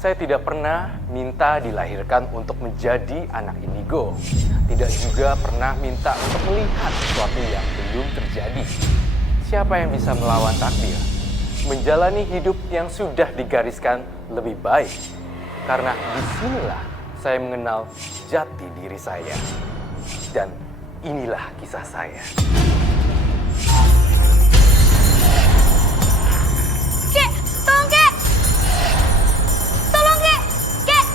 Saya tidak pernah minta dilahirkan untuk menjadi anak indigo. Tidak juga pernah minta untuk melihat sesuatu yang belum terjadi. Siapa yang bisa melawan takdir? Menjalani hidup yang sudah digariskan lebih baik. Karena disinilah saya mengenal jati diri saya. Dan inilah kisah saya. Kek, tolong Kek! Tolong Kek! Kek!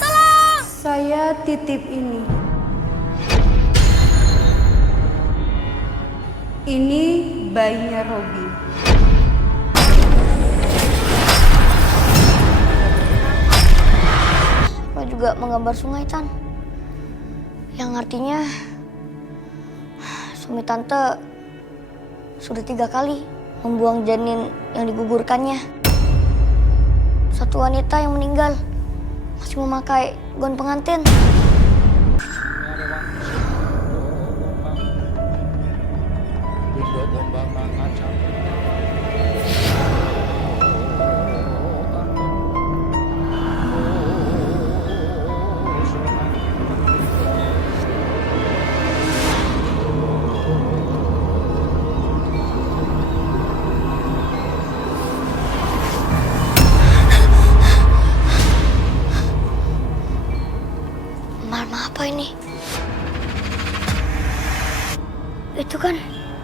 Tolong! Saya titip ini. Ini bayinya Robi. Lo juga menggambar sungai, Tan. Yang artinya suami tante sudah 3 kali membuang janin yang digugurkannya. Satu wanita yang meninggal masih memakai gaun pengantin. Malam apa ini? Itu kan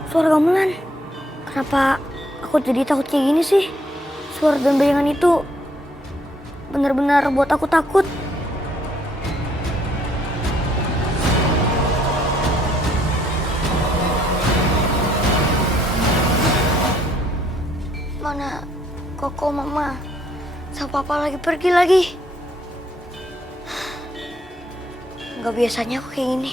suara gamelan. Kenapa aku jadi takut kayak gini sih? Suara dan bayangan itu benar-benar buat aku takut. Mana Koko, Mama, sama Papa lagi pergi lagi. Gak biasanya aku kayak gini.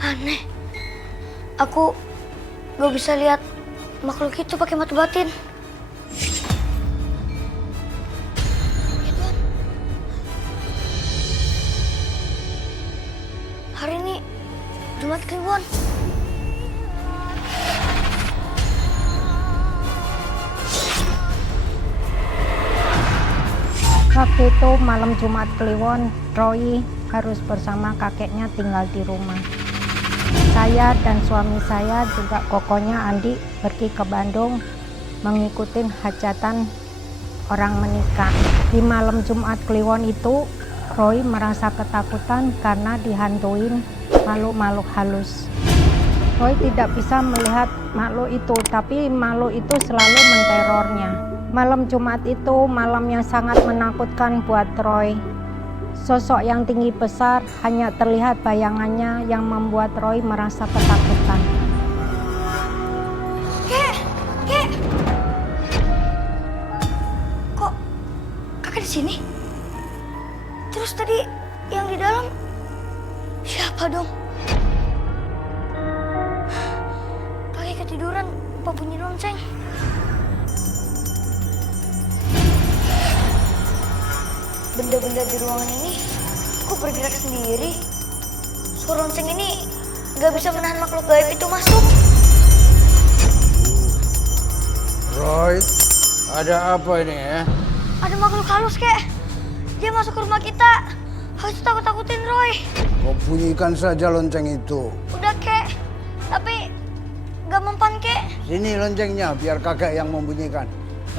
Aneh. Aku gak bisa lihat makhluk itu pakai mata batin. Ya Tuhan. Hari ini Jumat Kliwon. Waktu itu malam Jumat Kliwon, Roy harus bersama kakeknya tinggal di rumah. Saya dan suami saya juga kokonya Andi pergi ke Bandung mengikuti hajatan orang menikah. Di malam Jumat Kliwon itu, Roy merasa ketakutan karena dihantuin makhluk-makhluk halus. Roy tidak bisa melihat makhluk itu, tapi makhluk itu selalu menterornya. Malam Jumat itu malam yang sangat menakutkan buat Roy. Sosok yang tinggi besar hanya terlihat bayangannya yang membuat Roy merasa ketakutan. Kek! Kek! Kok kakak di sini? Terus tadi yang di dalam siapa dong? Kakek ketiduran, apa bunyi lonceng? Benda-benda di ruangan ini kok bergerak sendiri? Suara lonceng ini gak bisa menahan makhluk gaib itu masuk. Roy, ada apa ini ya? Ada makhluk halus, Kek. Dia masuk ke rumah kita. Harus takut-takutin Roy. Kau bunyikan saja lonceng itu. Udah, Kek. Tapi gak mempan, Kek. Sini loncengnya, biar kakek yang membunyikan.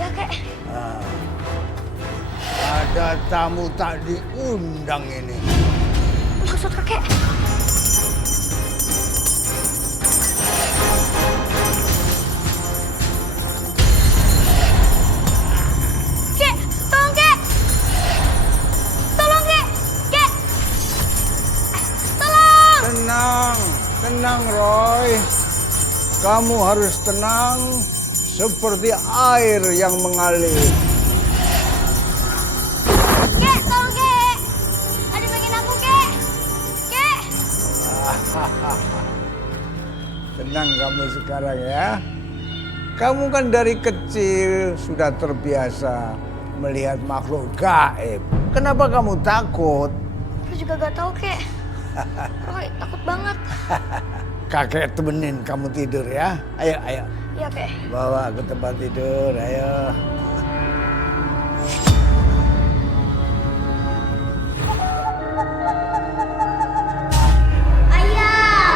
Ya, Kek. Ada tamu tak diundang ini. Maksud kakek? Kek, tolong Kek! Tolong Kek! Kek! Tolong! Tenang, tenang Roy. Kamu harus tenang seperti air yang mengalir. Kek, tolong Kek! Ada bagian aku, Kek! Tenang kamu sekarang ya. Kamu kan dari kecil sudah terbiasa melihat makhluk gaib. Kenapa kamu takut? Aku juga gak tahu, Kek. Roy, takut banget. Kakek temenin kamu tidur ya. Ayo, ayo. Iya, Kek. Bawa ke tempat tidur, ayo. Ayah,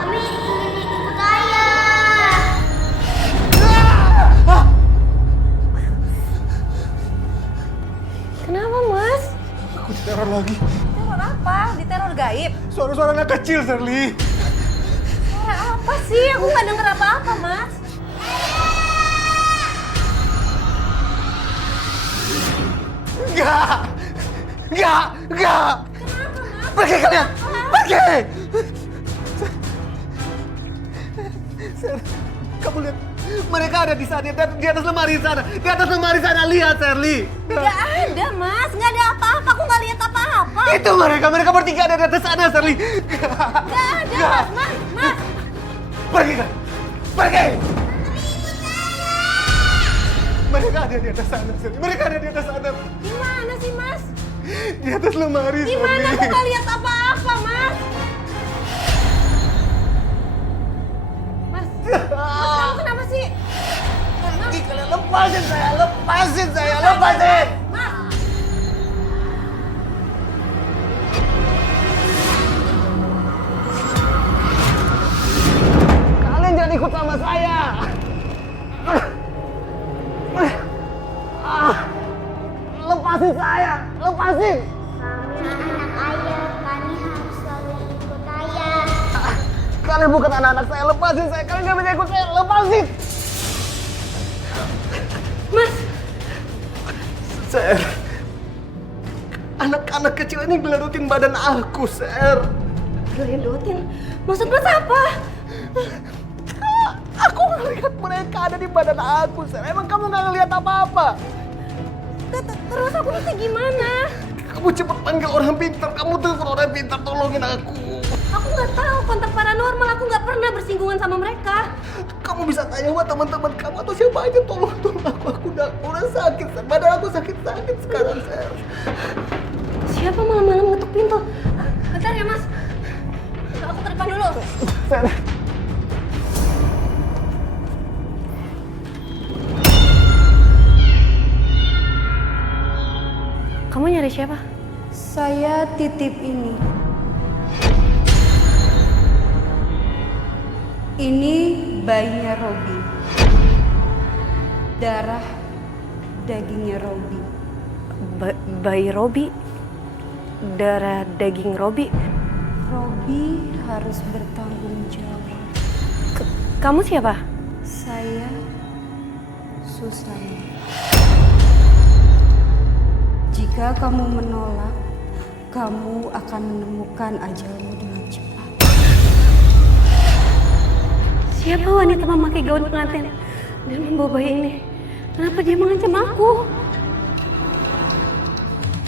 kami ingin ikut ayah. Kenapa, Mas? Aku diteror lagi. Teror apa? Diteror gaib? Suara-suara anak kecil, Sherly. Suara apa sih? Aku nggak denger apa-apa, Mas. Enggak! Enggak! Enggak! Pergi kalian! Pergi! Kamu lihat, mereka ada di sana, di atas lemari sana. Di atas lemari sana, lihat, Sherly. Nggak ada, Mas. Nggak ada apa-apa. Aku nggak lihat apa-apa. Itu mereka bertiga ada di atas sana, Sherly. Nggak ada, Mas. Mas. Pergi kan? Pergi! Mereka ada di atas sana, Sherly. Mereka ada di atas sana. Gimana sih, Mas? Di atas lemari, Gimana? Sherly. Aku nggak lihat apa-apa, Mas. Mas, kamu kenapa sih? Pergi kalian, lepasin saya, lepasin saya, lepasin! Mas. Kalian jangan ikut sama saya. Lepasin saya, lepasin. Anak ayah, kami harus selalu ikut ayah. Kalian bukan anak-anak saya, lepasin saya. Kalian nggak bisa ikut saya, lepasin. Mas. Ser, anak-anak kecil ini gelerutin badan aku, Ser. Geledotin? Maksud Mas apa? Aku ngelihat mereka ada di badan aku, Ser. Emang kamu nggak ngelihat apa-apa? Terus aku mesti gimana? Kamu cepet panggil orang pintar. Kamu telepon orang pintar, tolongin aku. Aku nggak tahu kontak paranormal. Aku nggak pernah bersinggungan sama mereka. Kamu bisa tanya sama teman-teman kamu atau siapa aja, tolong aku. Aku udah sakit, Ser. Badan aku sakit sekarang, Ser. Siapa malam-malam ngetuk pintu? Bentar ya, Mas. Aku ke depan dulu. Ser. Kamu nyari siapa? Saya titip ini. Ini bayinya Robi. Darah dagingnya Robi. Bayi Robi? Darah daging Robi? Robi harus bertanggung jawab. Kamu siapa? Saya Susana. Jika kamu menolak, kamu akan menemukan ajalmu dengan cepat. Siapa wanita memakai gaun pengantin dan membawa bayi ini? Kenapa dia mengancam aku?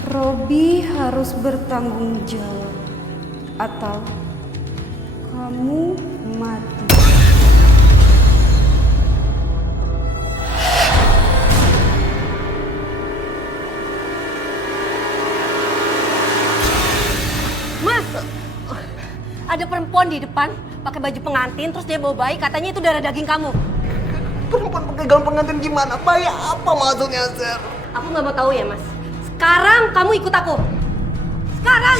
Robi harus bertanggung jawab atau kamu mati. Mas, ada perempuan di depan pakai baju pengantin terus dia bawa bayi, katanya itu darah daging kamu. Perempuan pakai gaun pengantin gimana? Bayi apa maksudnya, Ser? Aku nggak mau tahu ya, Mas. Sekarang kamu ikut aku. Sekarang.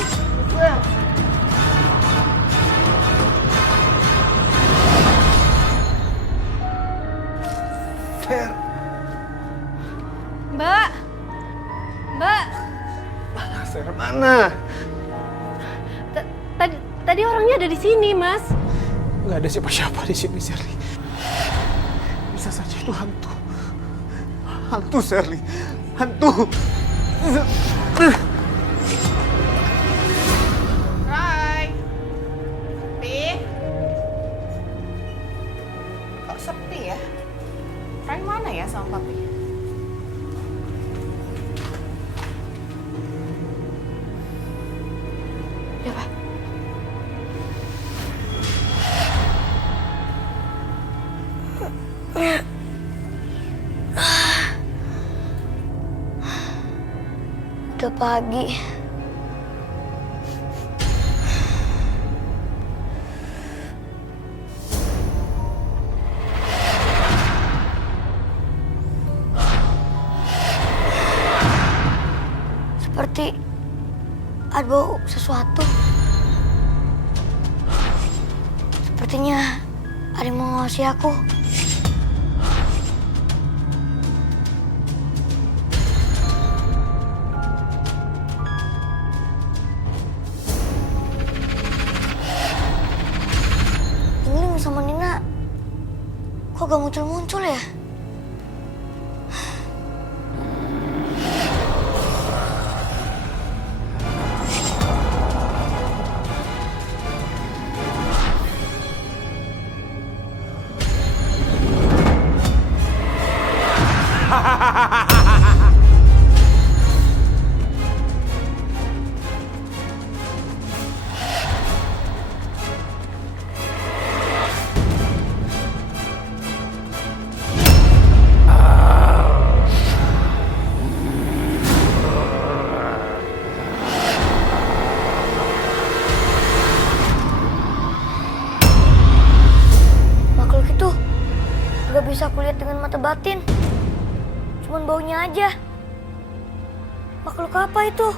Ser. Ser. Mbak. Mbak. Ser mana? Tadi orangnya ada di sini, Mas. Nggak ada siapa-siapa di sini, Sherly. Bisa saja itu hantu. Hantu, Sherly. Hantu. Rai, Pi, kok sepi ya? Rai mana ya sama Papi? Ya, Pak. Udah pagi. Seperti ada bau sesuatu. Sepertinya ada yang mengawasi aku. Ini sama Nina kok gak muncul-muncul ya? Makhluk itu gak bisa kulihat dengan mata batin. Cuman baunya aja. Makhluk apa itu?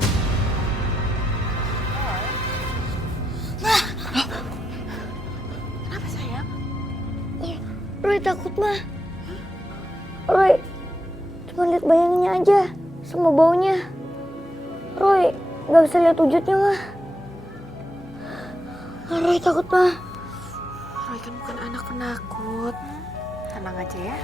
Kenapa sayang? Roy takut, mah. Roy cuma lihat bayangannya aja sama baunya. Roy gak bisa lihat wujudnya, mah. Roy takut, mah. Roy kan bukan anak penakut. Tenang aja ya.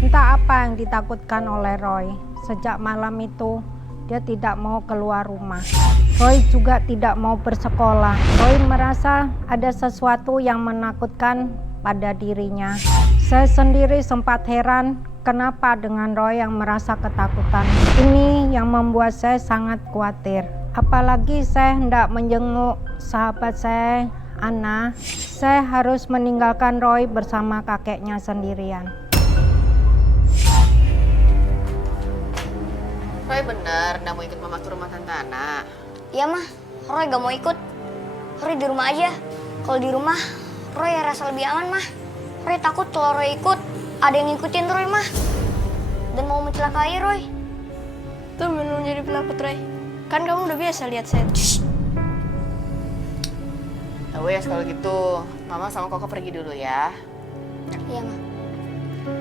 Entah apa yang ditakutkan oleh Roy. Sejak malam itu, dia tidak mau keluar rumah. Roy juga tidak mau bersekolah. Roy merasa ada sesuatu yang menakutkan pada dirinya. Saya sendiri sempat heran kenapa dengan Roy yang merasa ketakutan. Ini yang membuat saya sangat khawatir. Apalagi saya hendak menjenguk sahabat saya, Anna. Saya harus meninggalkan Roy bersama kakeknya sendirian. Roy bener nggak mau ikut mama ke rumah Tante Ana. Iya, mah. Roy gak mau ikut. Roy di rumah aja. Kalau di rumah, Roy rasa lebih aman, mah. Roy takut kalau Roy ikut, ada yang ngikutin Roy, mah. Dan mau mencelakai Roy. Tuh belum jadi penakut, Roy. Kan kamu udah biasa lihat saya. Ya wes kalau gitu, mama sama Koko pergi dulu ya. Iya, mah.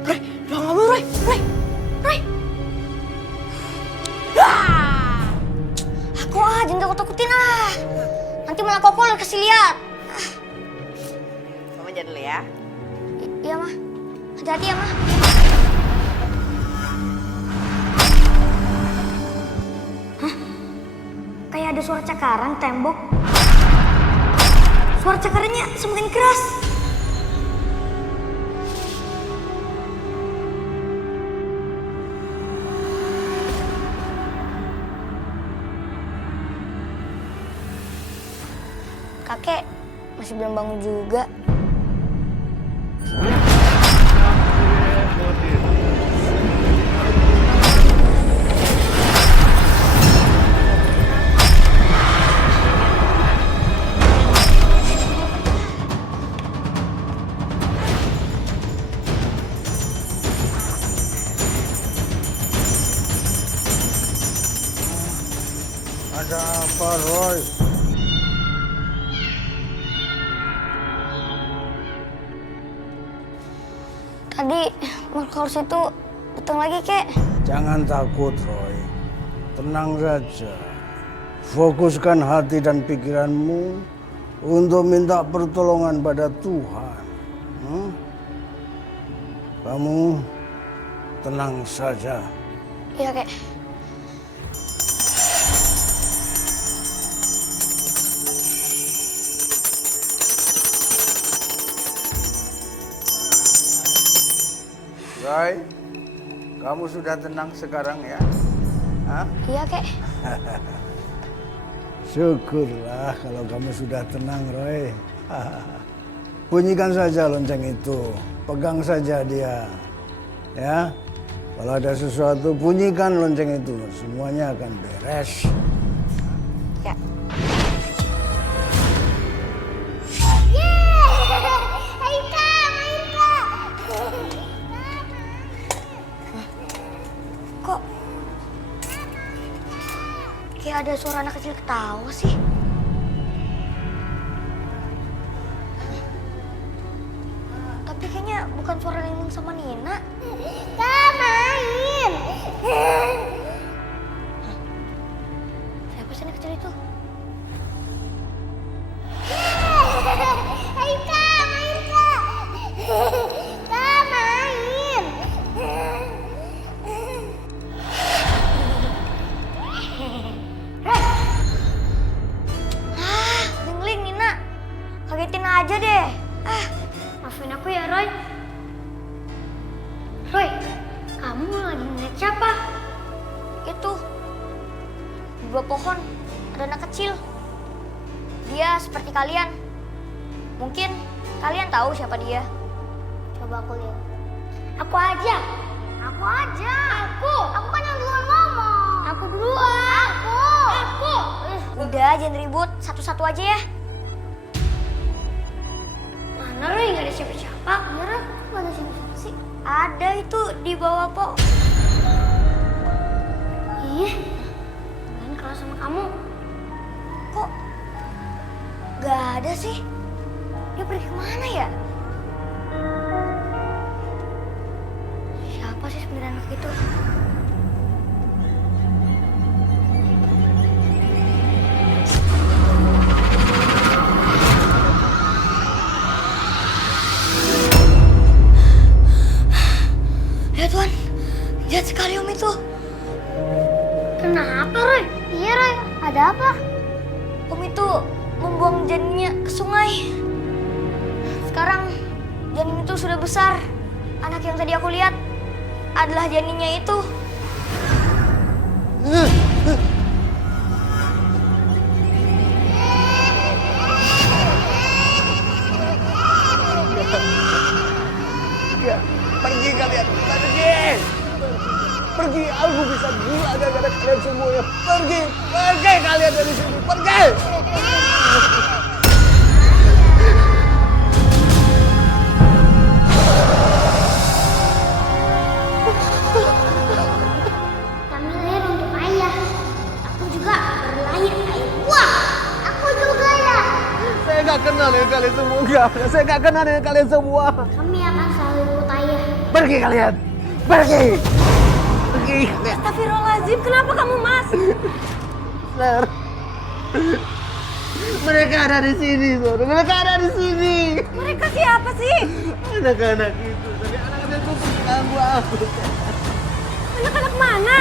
Roy, jangan ngomong, Roy. Roy. Aku jangan takut-takutin ah. Nanti malah Koko kasih lihat. Mama jalan dulu ya. Iya, mah. Hati-hati ya, mah. Hah? Kayak ada suara cakaran tembok. Suara cakarannya semakin keras. Kakek masih belum bangun juga. Ada apa, Roy? Tadi makhluk itu datang lagi, Kek. Jangan takut, Roy. Tenang saja. Fokuskan hati dan pikiranmu untuk minta pertolongan pada Tuhan. Kamu tenang saja. Iya, Kek. Roy, kamu sudah tenang sekarang ya? Hah? Iya, Kek. Syukurlah kalau kamu sudah tenang, Roy. Bunyikan saja lonceng itu, pegang saja dia. Ya, kalau ada sesuatu bunyikan lonceng itu, semuanya akan beres. Ya. Kok kayak ada suara anak kecil ketawa sih? Tapi kayaknya bukan suara Linglung sama Nina. Kita main. Siapa sih anak kecil itu? Ayo Kak, main Kak. Kak, main. Lingling, Nina. Kagetin aja deh. Maafin aku ya, Roy. Roy, kamu lagi ngeliat siapa? Itu. Di bawah pohon ada anak kecil. Dia seperti kalian. Mungkin kalian tahu siapa dia. Coba aku lihat. Aku aja. Aku aja. Aku kan yang duluan ngomong. Aku duluan. Aku. Udah, jangan ribut. Satu-satu aja ya. Mana Roy? Gak ada siapa-siapa. Iya, Roy. Gak ada siapa-siapa sih. Ada itu di bawah pohon. Ih, kan kalau sama kamu. Kok gak ada sih? Dia pergi kemana ya? Siapa sih sebenarnya anak itu? Ya Tuhan, jahat sekali Om itu. Kenapa Roy? Iya Roy, ada apa? Om itu membuang janinnya ke sungai. Sekarang janin itu sudah besar. Anak yang tadi aku lihat adalah janinnya itu. Ya, pergi kalian, pergi! Pergi, aku bisa gila gara-gara kalian semuanya. Pergi kalian dari sini, pergi! Kami lahir untuk ayah. Aku juga berlahir ayah. Wah, aku juga ya. Saya nggak kenal dengan kalian semua, enggak. Saya nggak kenal dengan kalian semua. Kami akan selalu ikut ayah. Pergi kalian, pergi! Pergi kalian. Astagfirullahaladzim, kenapa kamu, Mas? Sir. Mereka ada di sini, Sir. Mereka ada di sini. Mereka siapa sih? Anak-anak itu. Tapi anak-anak itu ganggu aku. Anak-anak mana?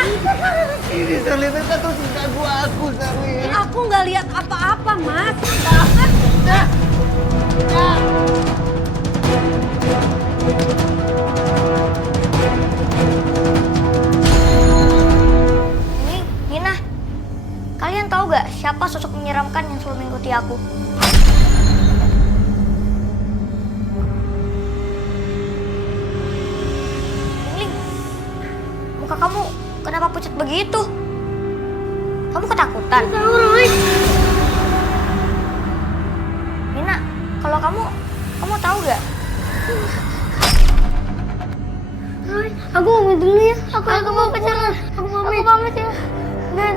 Ini Sherly, mereka terus ganggu aku, Sherly. Aku nggak lihat apa-apa, Mas. Nina, kalian tahu gak siapa sosok menyeramkan yang selalu mengikuti aku? Ling, muka kamu kenapa pucat begitu? Kamu ketakutan? Nina, kalau kamu tahu gak? Aku pamit dulu ya. Aku mau pacaran. Aku pamit ya. Dan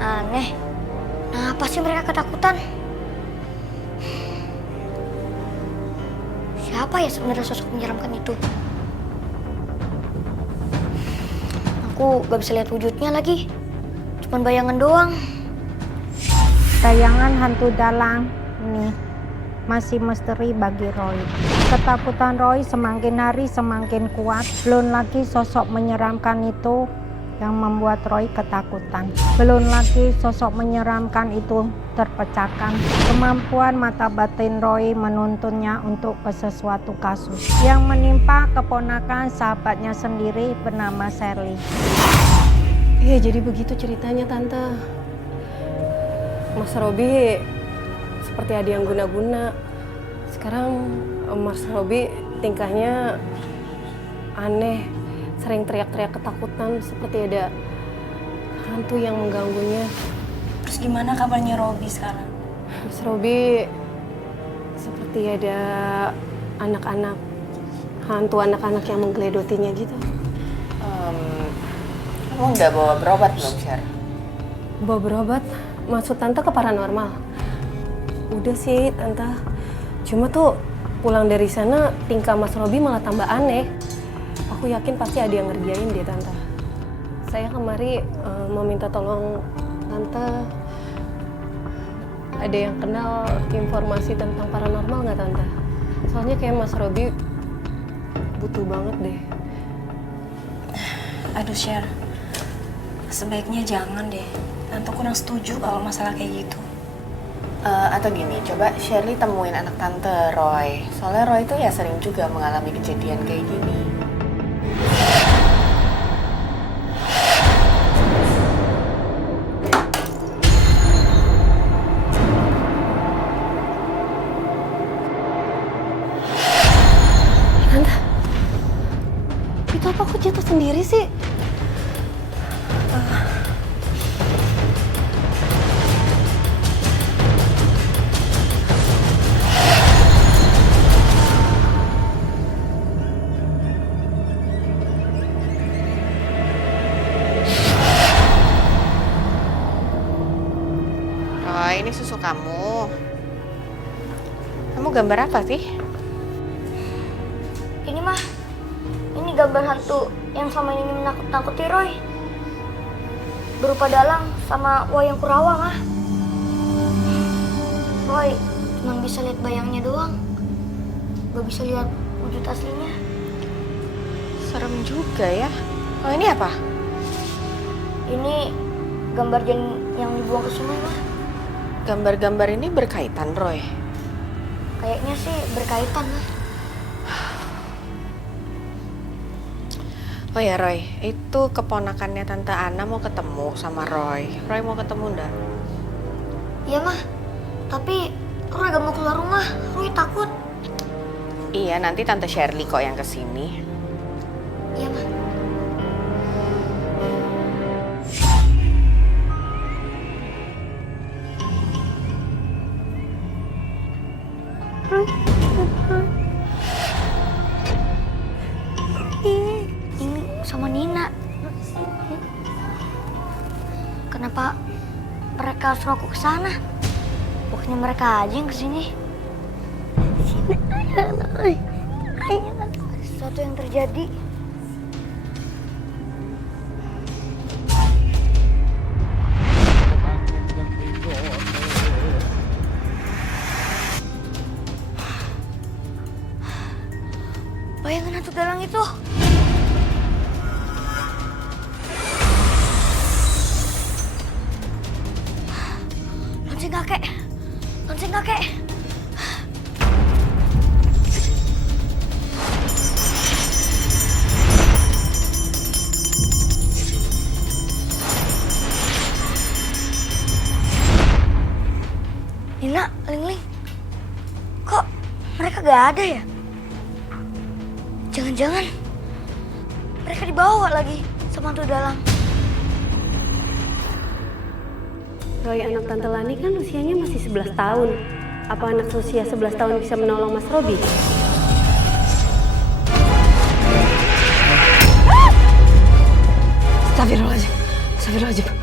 aneh. Kenapa sih mereka ketakutan? Siapa ya sebenarnya sosok menyeramkan itu? Aku gak bisa lihat wujudnya lagi. Cuman bayangan doang. Tayangan hantu dalang ini masih misteri bagi Roy. Ketakutan Roy semakin hari semakin kuat. Belum lagi sosok menyeramkan itu yang membuat Roy ketakutan. Belum lagi sosok menyeramkan itu terpecahkan. Kemampuan mata batin Roy menuntunnya untuk ke sesuatu kasus yang menimpa keponakan sahabatnya sendiri bernama Sherly. Iya, jadi begitu ceritanya Tante. Mas Robi seperti ada yang guna-guna. Sekarang Mas Robi tingkahnya aneh, sering teriak-teriak ketakutan seperti ada hantu yang mengganggunya. Terus gimana kabarnya Robi sekarang? Mas Robi seperti ada anak-anak, hantu anak-anak yang menggeledotinya gitu. Kamu udah bawa berobat belum, Sher? Bawa berobat? Maksud Tante ke paranormal? Udah sih Tante, cuma tuh pulang dari sana tingkah Mas Robi malah tambah aneh. Aku yakin pasti ada yang ngerjain deh Tante. Saya kemari mau minta tolong Tante. Ada yang kenal informasi tentang paranormal nggak Tante? Soalnya kayak Mas Robi butuh banget deh. Aduh Sher, sebaiknya jangan deh. Tante kurang setuju kalau masalah kayak gitu. Atau gini, coba Shirley temuin anak Tante Roy. Soalnya Roy itu ya sering juga mengalami kejadian kayak gini. Tante, itu apa aku jatuh sendiri sih? Roy, ini susu kamu. Kamu gambar apa sih? Ini mah, ini gambar hantu yang sama ini menakut-nakuti Roy. Berupa dalang sama wayang Kurawa mah. Roy cuma bisa lihat bayangnya doang, gak bisa lihat wujud aslinya. Serem juga ya. Oh, ini apa? Ini gambar janin yang dibuang ke sungai mah. Gambar-gambar ini berkaitan, Roy? Kayaknya sih berkaitan mah. Oh ya Roy, itu keponakannya Tante Ana mau ketemu sama Roy. Roy mau ketemu enggak? Iya mah, tapi Roy gak mau keluar rumah. Roy takut. Iya, nanti Tante Shirley kok yang kesini. Iya mah. Ini sama Nina. Kenapa mereka suruh aku ke sana? Bukannya mereka aja yang kesini. Sesuatu yang terjadi. Bayangan hantu dalang itu. Lonceng kakek. Lonceng kakek. Nina, Ling-Ling. Kok mereka gak ada ya? Jangan-jangan mereka dibawa lagi sama hantu dalang. Roy anak Tante Lani kan usianya masih 11 tahun. Apa anak usia 11 tahun bisa menolong Mas Robi? Astagfirullahaladzim. Astagfirullahaladzim.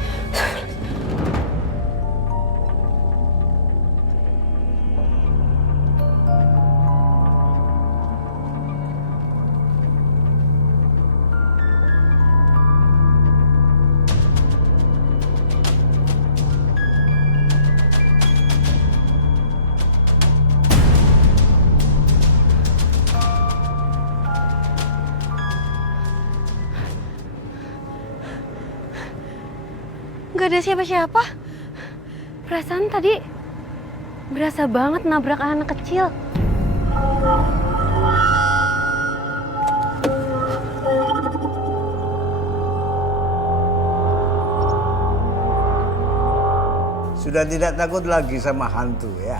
Gak ada siapa-siapa. Perasaan tadi berasa banget nabrak anak kecil. Sudah tidak takut lagi sama hantu ya?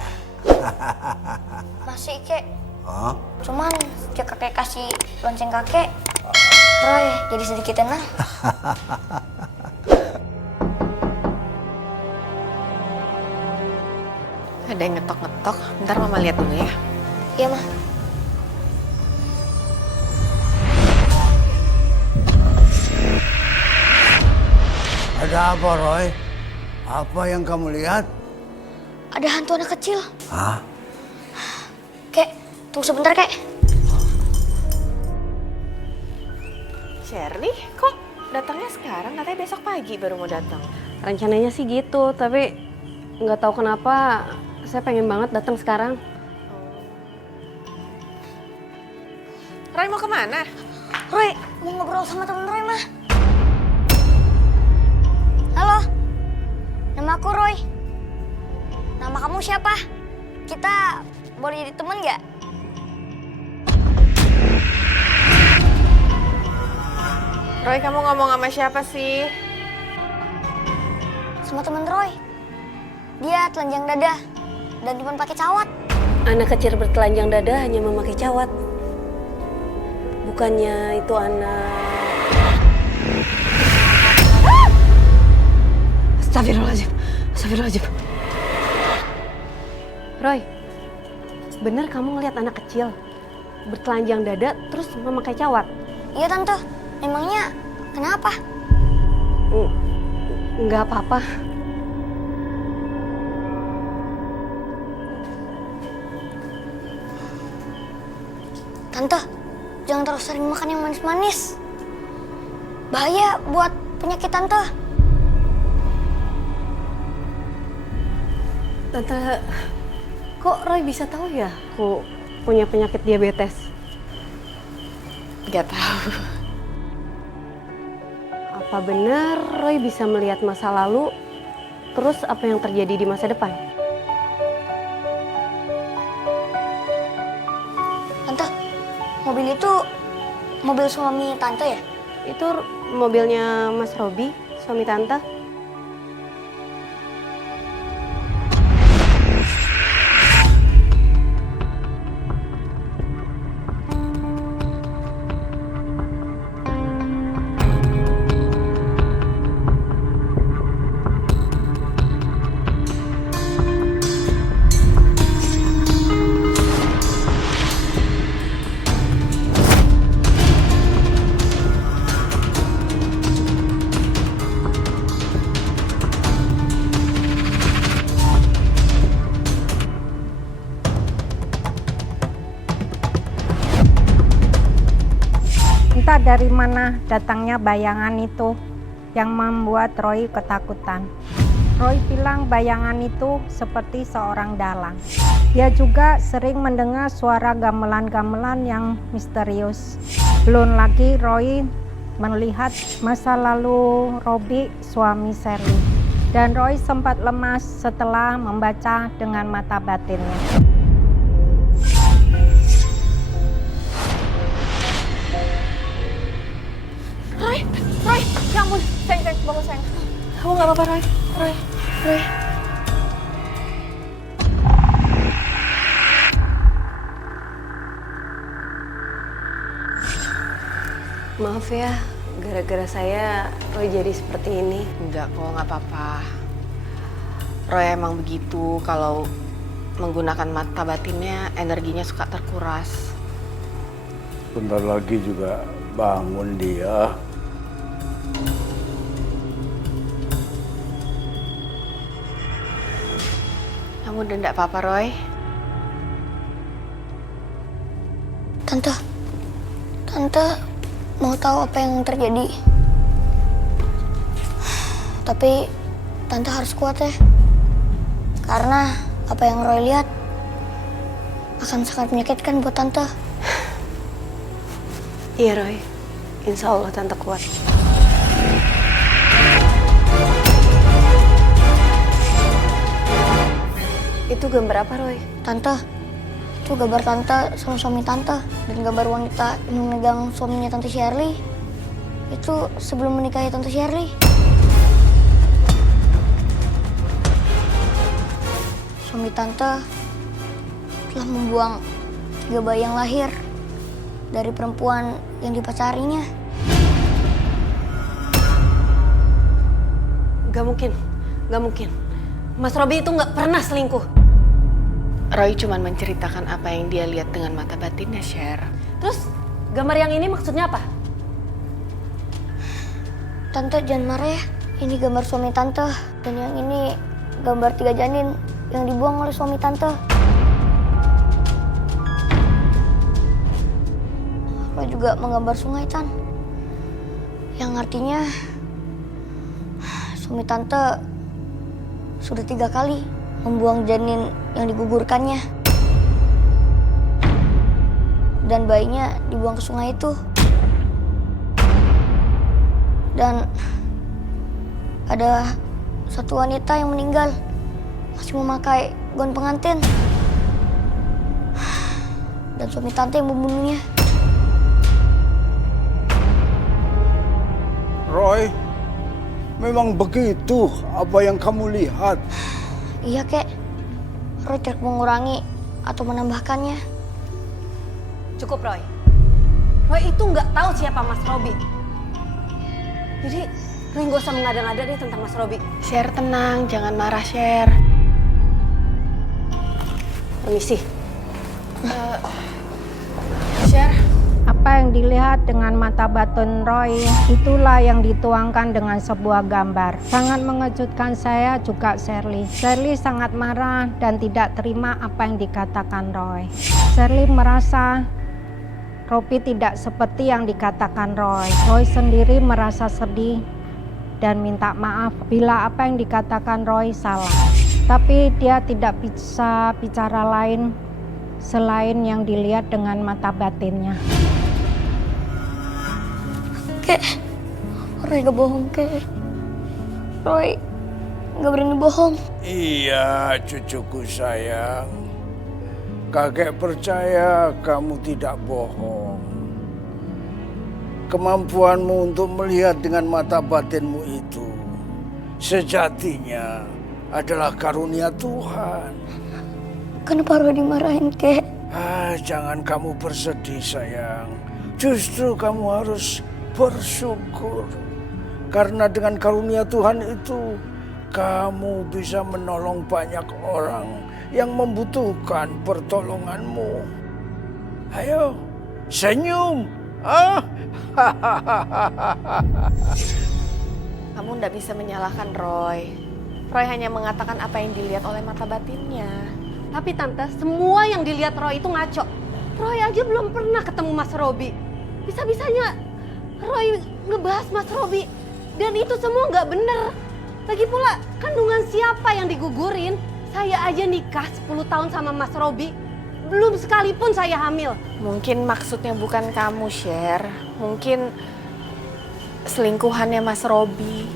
Masih, Kek. Hah? Cuman sejak kakek kasih lonceng kakek, Roy jadi sedikit tenang. Ada yang ngetok-ngetok. Bentar Mama lihat dulu ya. Iya, Mah. Ada apa, Roy? Apa yang kamu lihat? Ada hantu anak kecil. Hah? Kek, tunggu sebentar, Kek. Shirley, kok datangnya sekarang? Katanya besok pagi baru mau datang. Rencananya sih gitu, tapi nggak tahu kenapa saya pengen banget datang sekarang. Roy mau kemana? Roy, mau ngobrol sama temen Roy, Mah. Halo, nama aku Roy. Nama kamu siapa? Kita boleh jadi temen nggak? Roy, kamu ngomong sama siapa sih? Sama temen Roy. Dia telanjang dada dan cuma pakai cawat. Anak kecil bertelanjang dada hanya memakai cawat. Bukannya itu anak... Astagfirullahaladzim. Astagfirullahaladzim. Roy, bener kamu ngeliat anak kecil bertelanjang dada terus memakai cawat? Iya, Tante. Emangnya kenapa? Nggak apa-apa. Tante, jangan terlalu sering makan yang manis-manis. Bahaya buat penyakit Tante. Tante, kok Roy bisa tahu ya aku punya penyakit diabetes? Gak tahu. Apa benar Roy bisa melihat masa lalu, terus apa yang terjadi di masa depan? Tante, mobil itu mobil suami Tante ya? Itu mobilnya Mas Robi, suami Tante. Entah dari mana datangnya bayangan itu yang membuat Roy ketakutan. Roy bilang bayangan itu seperti seorang dalang. Dia juga sering mendengar suara gamelan-gamelan yang misterius. Belum lagi Roy melihat masa lalu Robi, suami Shirley. Dan Roy sempat lemas setelah membaca dengan mata batinnya. Roy, ya ampun, sayang, bangun sayang. Kamu gak apa-apa, Roy? Roy. Maaf ya, gara-gara saya Roy jadi seperti ini. Enggak kok, gak apa-apa. Roy emang begitu, kalau menggunakan mata batinnya, energinya suka terkuras. Bentar lagi juga bangun dia. Kamu udah enggak apa-apa, Roy? Tante mau tahu apa yang terjadi. Tapi Tante harus kuat ya. Karena apa yang Roy lihat akan sangat menyakitkan buat Tante. Iya Roy, insya Allah Tante kuat. Itu gambar apa Roy? Tante, itu gambar Tante sama suami Tante. Dan gambar wanita yang memegang suaminya Tante Shirley. Itu sebelum menikahi Tante Shirley. tante telah membuang 3 bayi yang lahir dari perempuan yang dipacarinya. Gak mungkin, gak mungkin. Mas Robi itu gak pernah selingkuh. Roy cuma menceritakan apa yang dia lihat dengan mata batinnya, Sher. Terus gambar yang ini maksudnya apa? Tante jangan marah ya. Ini gambar suami tante. Dan yang ini gambar 3 janin yang dibuang oleh suami tante. Roy juga menggambar sungai, Tan. Yang artinya suami tante sudah 3 kali membuang janin yang digugurkannya. Dan bayinya dibuang ke sungai itu. Dan ada satu wanita yang meninggal masih memakai gaun pengantin. Dan suami tante yang membunuhnya. Roy, memang begitu apa yang kamu lihat? Iya, Kek. Roy tidak mengurangi atau menambahkannya. Cukup, Roy. Roy itu nggak tahu siapa Mas Robi. Jadi, Roy nggak usah mengada-ngada deh tentang Mas Robi. Sher, tenang, jangan marah, Sher. Permisi. Sher, Apa yang dilihat dengan mata batin Roy, itulah yang dituangkan dengan sebuah gambar. Sangat mengejutkan saya juga Shirley. Shirley sangat marah dan tidak terima apa yang dikatakan Roy. Shirley merasa Robi tidak seperti yang dikatakan Roy. Roy sendiri merasa sedih dan minta maaf bila apa yang dikatakan Roy salah. Tapi dia tidak bisa bicara lain selain yang dilihat dengan mata batinnya. Kek, Roy gak bohong, Kek. Roy gak berani bohong. Iya, cucuku sayang. Kakek percaya kamu tidak bohong. Kemampuanmu untuk melihat dengan mata batinmu itu sejatinya adalah karunia Tuhan. Kenapa Roy dimarahin, Kek? Jangan kamu bersedih, sayang. Justru kamu harus bersyukur. Karena dengan karunia Tuhan itu, kamu bisa menolong banyak orang yang membutuhkan pertolonganmu. Ayo, senyum. kamu ndak bisa menyalahkan Roy. Roy hanya mengatakan apa yang dilihat oleh mata batinnya. Tapi Tante, semua yang dilihat Roy itu ngaco. Roy aja belum pernah ketemu Mas Robi. Bisa-bisanya Roy ngebahas Mas Robi. Dan itu semua nggak bener. Lagi pula, kandungan siapa yang digugurin? Saya aja nikah 10 tahun sama Mas Robi. Belum sekalipun saya hamil. Mungkin maksudnya bukan kamu, Sher. Mungkin selingkuhannya Mas Robi.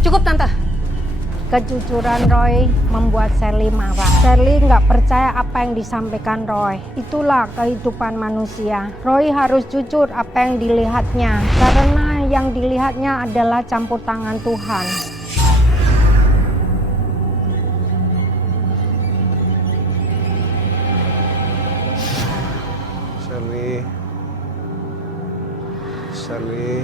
Cukup, Tante. Kejujuran Roy membuat Shirley marah. Shirley nggak percaya apa yang disampaikan Roy. Itulah kehidupan manusia. Roy harus jujur apa yang dilihatnya. Karena yang dilihatnya adalah campur tangan Tuhan. Shirley.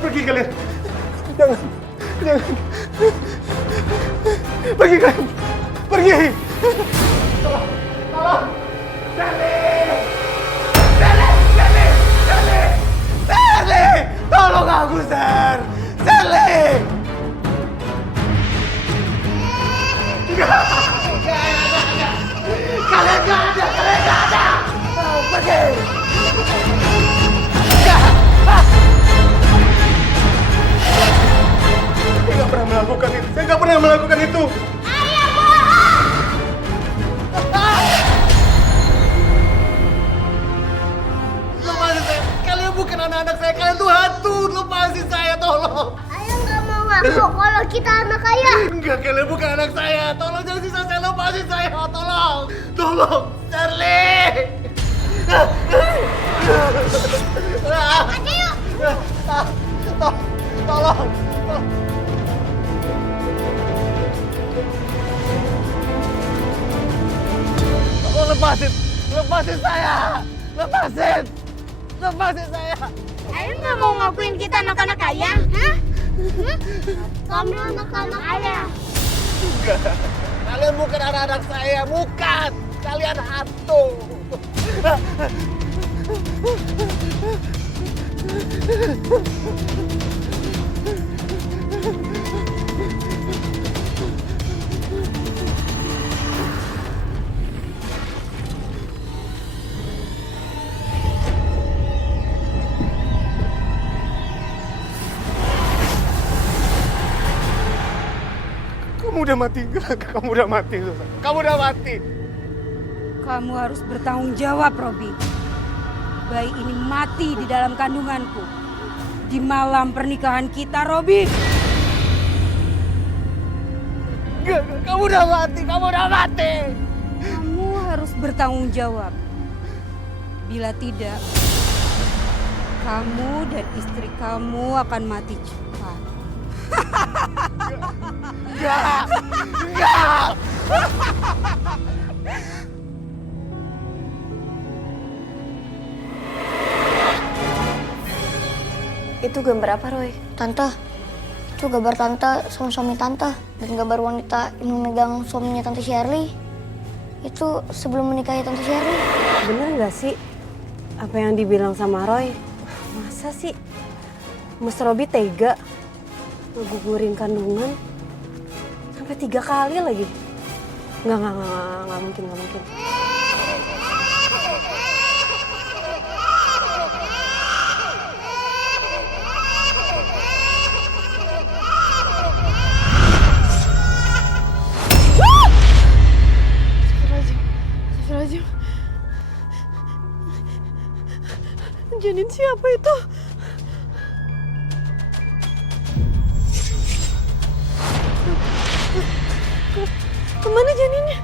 Pergi kalian. Jangan. Pergi kalian. Pergi. Tolong. Shirley. Tolong aku, Sir. Shirley. Kalian gak ada. Pergi. Saya nggak pernah melakukan itu. Saya nggak pernah melakukan itu. Ayah bohong! bukan anak-anak saya, kalian tuh hantu. Lepasin saya, tolong. Ayah nggak mau ngaku kalau kita anak ayah. Enggak, kalian bukan anak saya. Tolong jangan siksa saya, lepasin saya. Tolong. Tolong, Charlie. Aja yuk. Tolong. Tolong lepasin saya. Lepasin saya. Ayah nggak mau ngakuin kita anak-anak ayah, hah? Kamu anak-anak ayah. Enggak. Kalian bukan anak-anak saya, bukan. Kalian hantu. Kamu udah mati, kamu udah mati, Susan. Kamu udah mati. Kamu harus bertanggung jawab, Robi. Bayi ini mati di dalam kandunganku. Di malam pernikahan kita, Robi. Kamu udah mati, kamu udah mati. Kamu harus bertanggung jawab. Bila tidak, kamu dan istri kamu akan mati cepat. Enggak. Itu gambar apa, Roy? Tante, itu gambar tante sama suami tante. Dan gambar wanita yang memegang suaminya tante Shirley. Itu sebelum menikahi tante Shirley. Bener nggak sih apa yang dibilang sama Roy? Masa sih Mas Robi tega ngegugurin kandungan sampai 3 kali lagi? Nggak mungkin. Astagfirullahaladzim. Janin siapa itu? Kemana janinnya?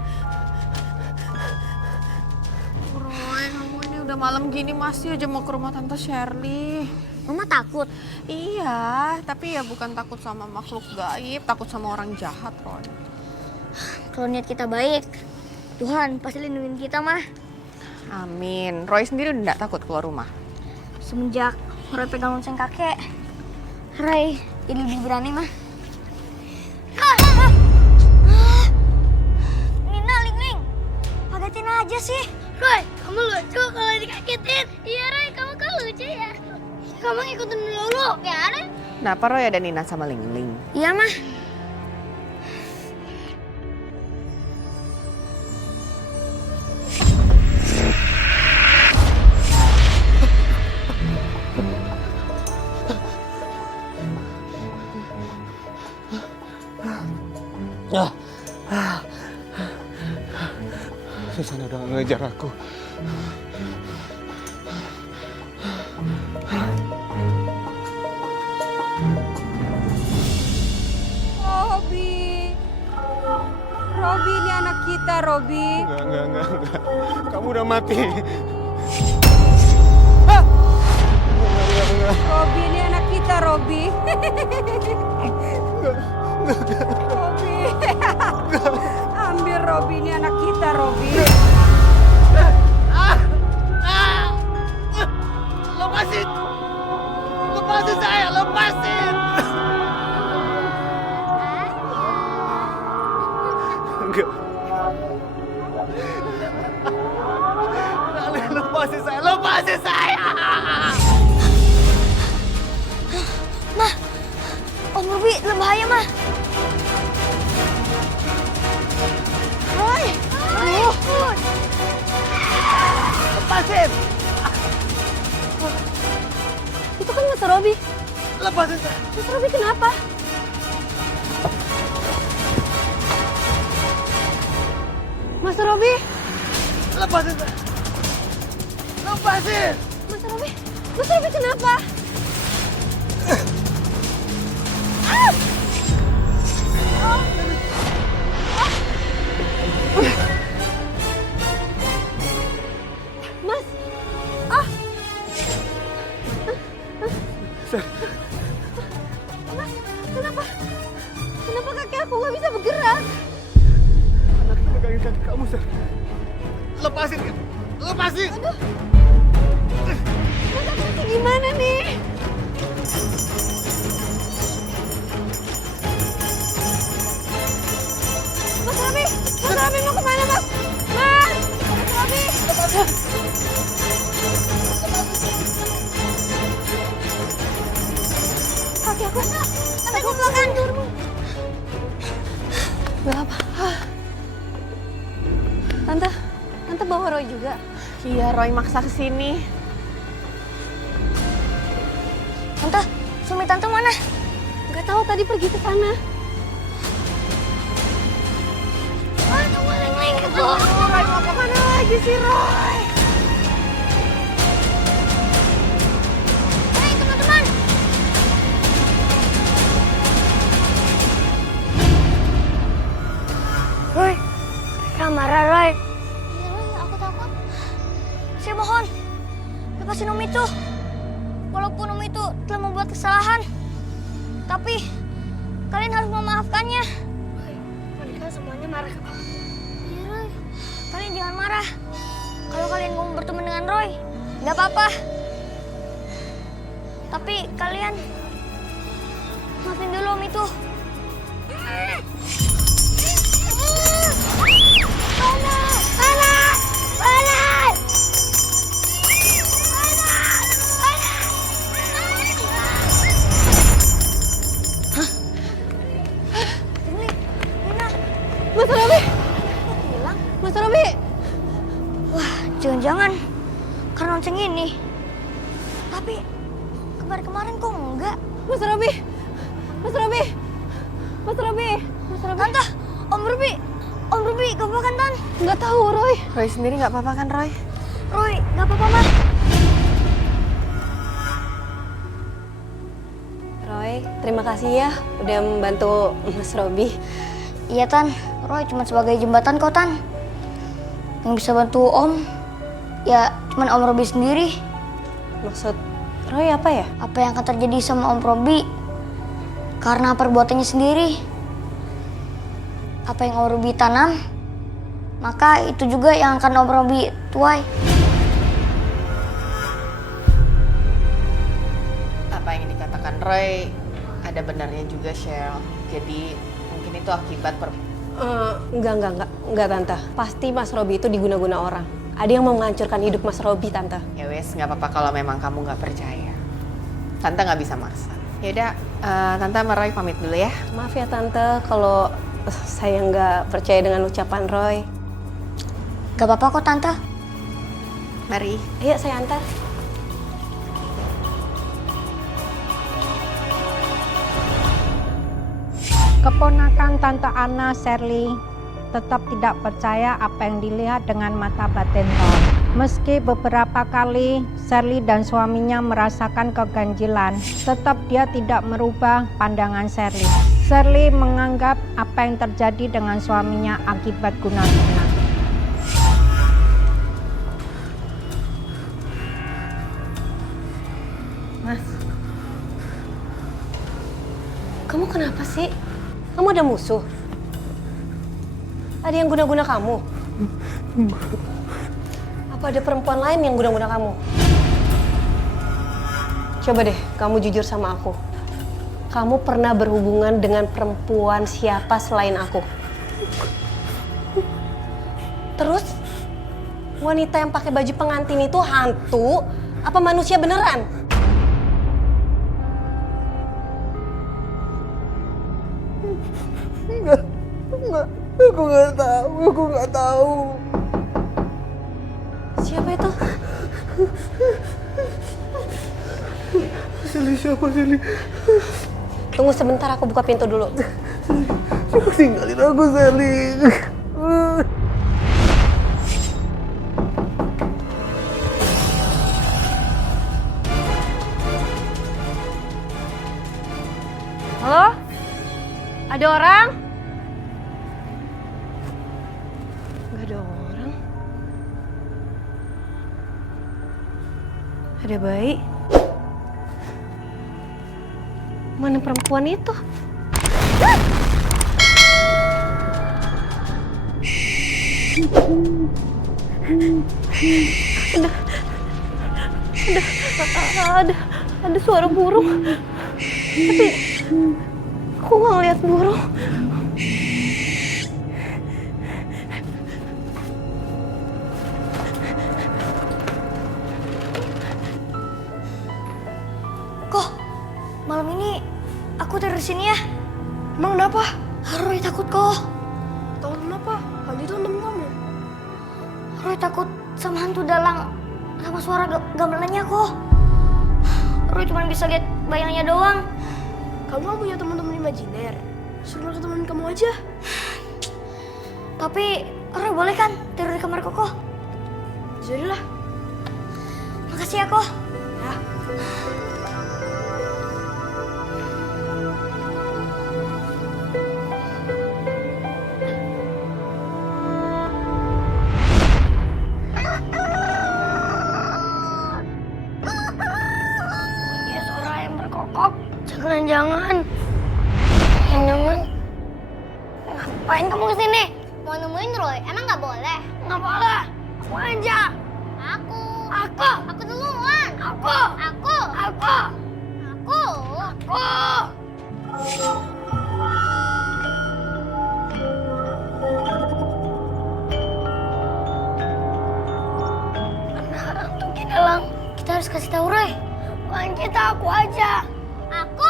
Roy, kamu ini udah malam gini masih aja mau ke rumah Tante Shirley. Mama takut. Iya, tapi ya bukan takut sama makhluk gaib, takut sama orang jahat, Roy. Kalau niat kita baik, Tuhan pasti lindungin kita, mah. Amin. Roy sendiri udah gak takut keluar rumah? Semenjak Roy pegang lonceng kakek, Roy jadi lebih berani, mah. Nina, Ling, kagetin aja sih. Roy, kamu lucu kalau dikagetin. Iya, Roy, kamu kan lucu ya. Kamu ngikutin dulu, ya, Roy? Kenapa Roy ada Nina sama Ling Ling? Iya, mah. Susan udah ngejar aku. Robi ini anak kita, Robi. Enggak. Kamu udah mati. Robi ini anak kita, Robi. Robi. Ambil Robi ini anak kita, Robi. Lepasin saya, lepasin. Enggak. Kalian lepasin saya. Mah, Om Robi berbahaya, mah. Roy, Lepasin. Itu kan Mas Robi. Lepasin saya. Mas Robi kenapa? Mas Robi. Lepasin saya. Lepasin. Mas Robi. Mas Robi kenapa? Mas, Mas, kenapa? Kenapa kaki aku nggak bisa bergerak? Anak megangin kaki kamu, Sar. Lepasin, Kak. Lepasin! Aduh. Mas, aku mesti gimana nih? Mas Robi mau kemana, Mas? Mas Robi! Kaki aku, kaki aku belakang. Gak apa. Tante bawa Roy juga. Iya, Roy maksa kesini. Tante, suami tante mana? Gak tahu tadi pergi ke sana. Aduh, maling-maling itu. Roy mau kemana lagi sih, Roy? Hei, teman-teman. Roy, mereka marah, Roy. Iya, Roy, aku takut. Saya mohon, lepasin Om itu. Walaupun Om itu telah membuat kesalahan, tapi kalian harus memaafkannya. Roy, mereka semuanya marah ke kamu. Iya, Roy. Kalian jangan marah. Kalau kalian mau bertemu dengan Roy, nggak apa-apa. Tapi kalian maafin dulu Om itu. Panas! Panas! Panas! Ini, Nina, Mas Robi! kok hilang? Mas Robi! Wah, jangan-jangan karena lonceng ini. Tapi kemarin kok enggak? Mas Robi! Mas Robi! Mas Robi! Mas Robi! Tante, Om Ruby, gak apa-apa kan, Tan? Nggak tahu, Roy. Roy sendiri nggak apa-apa kan, Roy? Roy, gak apa-apa, Mah. Roy, terima kasih ya udah membantu Mas Robi. Iya, Tan. Roy cuma sebagai jembatan kok, Tan. Yang bisa bantu Om, ya cuman Om Robi sendiri. Maksud Roy apa ya? Apa yang akan terjadi sama Om Robi karena perbuatannya sendiri. Apa yang Om Robi tanam, maka itu juga yang akan Om Robi tuai. Apa yang dikatakan Roy ada benarnya juga, Shell. Jadi mungkin itu akibat Enggak, Tante. Pasti Mas Robi itu diguna-guna orang. Ada yang mau menghancurkan hidup Mas Robi, Tante. Ya wes, nggak apa-apa kalau memang kamu nggak percaya. Tante nggak bisa maksa. Yaudah, Tante sama Roy pamit dulu ya. Maaf ya, Tante, kalau saya nggak percaya dengan ucapan Roy. Gak apa-apa kok, Tante. Mari. Ayo, saya antar. Keponakan Tante Anna, Shirley, tetap tidak percaya apa yang dilihat dengan mata batin Roy. Meski beberapa kali Shirley dan suaminya merasakan keganjilan, tetap dia tidak merubah pandangan Shirley. Shirley menganggap apa yang terjadi dengan suaminya akibat guna-guna. Mas, kamu kenapa sih? Kamu ada musuh? Ada yang guna-guna kamu? Apa ada perempuan lain yang guna-guna kamu? Coba deh, kamu jujur sama aku. Kamu pernah berhubungan dengan perempuan siapa selain aku? Terus, wanita yang pakai baju pengantin itu hantu apa manusia beneran? Aku nggak tahu. Siapa itu? Sally, siapa Sally? Tunggu sebentar, aku buka pintu dulu. Tinggalin aku, Sally. Halo? Ada orang? Gak ada orang. Ada bayi. Mana perempuan itu? Ada suara burung. Tapi aku nggak ngeliat burung. Kok malam ini aku tidur di sini ya? Emang kenapa? Roy takut kok. Tahu kenapa? Hal itu temen kamu. Roy takut sama hantu dalang, sama suara gamelannya kok. Roy cuma bisa lihat bayangnya doang. Kamu kan punya teman-teman imajiner. Suruh ke teman kamu aja. Tapi Roy boleh kan tidur di kamar Koko? Jadilah. Makasih ya kok. Ya. Bunyi suara yang berkokok. Jangan-jangan. Ngapain kamu kesini? Mau nemuin Roy, emang nggak boleh? Nggak boleh. Aku aja. Aku. Aku duluan. Aku. Benar, hantu Gidelang. Kita harus kasih tahu Roy. Bukan kita, aku aja. Aku.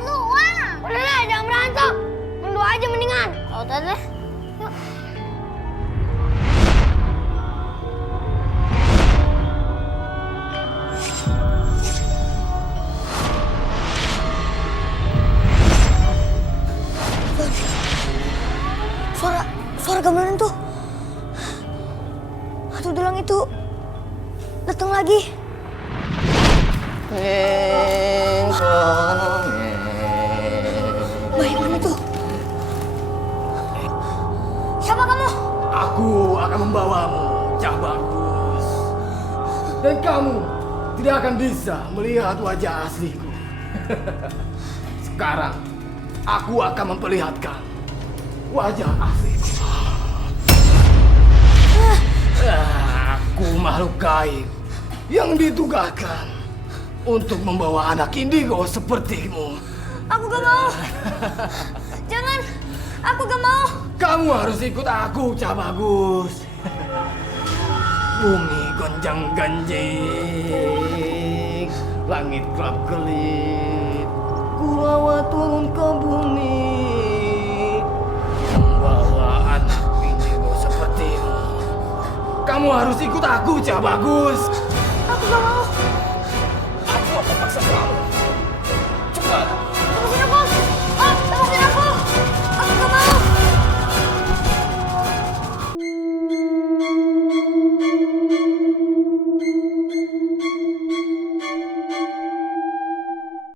Duluan. Udah deh, jangan berantem. Berdua aja mendingan. Oh, udah deh. Yuk. Suara gamelan tuh. Hantu dalang itu datang lagi. Bayi mana tuh? Siapa kamu? Aku akan membawamu, Cah Bagus. Dan kamu tidak akan bisa melihat wajah asliku. Sekarang, aku akan memperlihatkan wajah asliku. Aku makhluk gaib yang ditugaskan untuk membawa anak indigo sepertimu. Aku gak mau. Jangan. Aku gak mau. Kamu harus ikut aku, Cah Bagus. Bumi gonjang-ganjing, langit gelap-gelip, kulawa turun ke bumi, membawa anak indigo sepertimu. Kamu harus ikut aku, Cah Bagus. Aku gak mau.